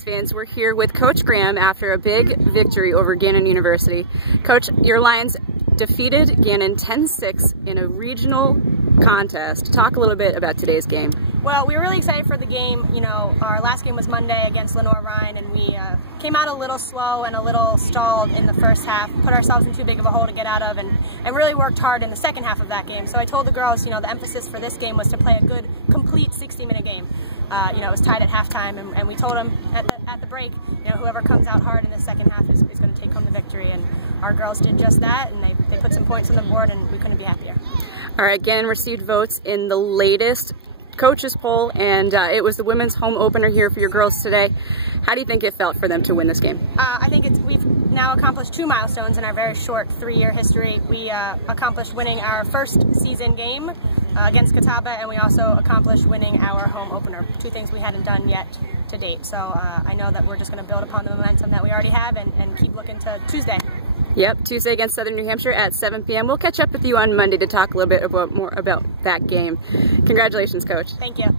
Fans, we're here with Coach Graham after a big victory over Gannon University. Coach, your Lions defeated Gannon 10-6 in a regional contest. Talk a little bit about today's game. Well, we were really excited for the game. You know, our last game was Monday against Lenoir-Rhyne, and we came out a little slow and a little stalled in the first half, put ourselves in too big of a hole to get out of, and really worked hard in the second half of that game. So I told the girls, you know, the emphasis for this game was to play a good, complete 60-minute game. You know, it was tied at halftime, and we told them at the break, you know, whoever comes out hard in the second half is going to take home the victory, and our girls did just that, and they put some points on the board, and we couldn't be happier. All right, Gannon received votes in the latest coaches poll, and it was the women's home opener here for your girls today. How do you think it felt for them to win this game? I think we've now accomplished 2 milestones in our very short 3-year history. We accomplished winning our first season game against Catawba, and we also accomplished winning our home opener. 2 things we hadn't done yet to date. So I know that we're just going to build upon the momentum that we already have and keep looking to Tuesday. Yep, Tuesday against Southern New Hampshire at 7 p.m. We'll catch up with you on Monday to talk a little bit more about that game. Congratulations, Coach. Thank you.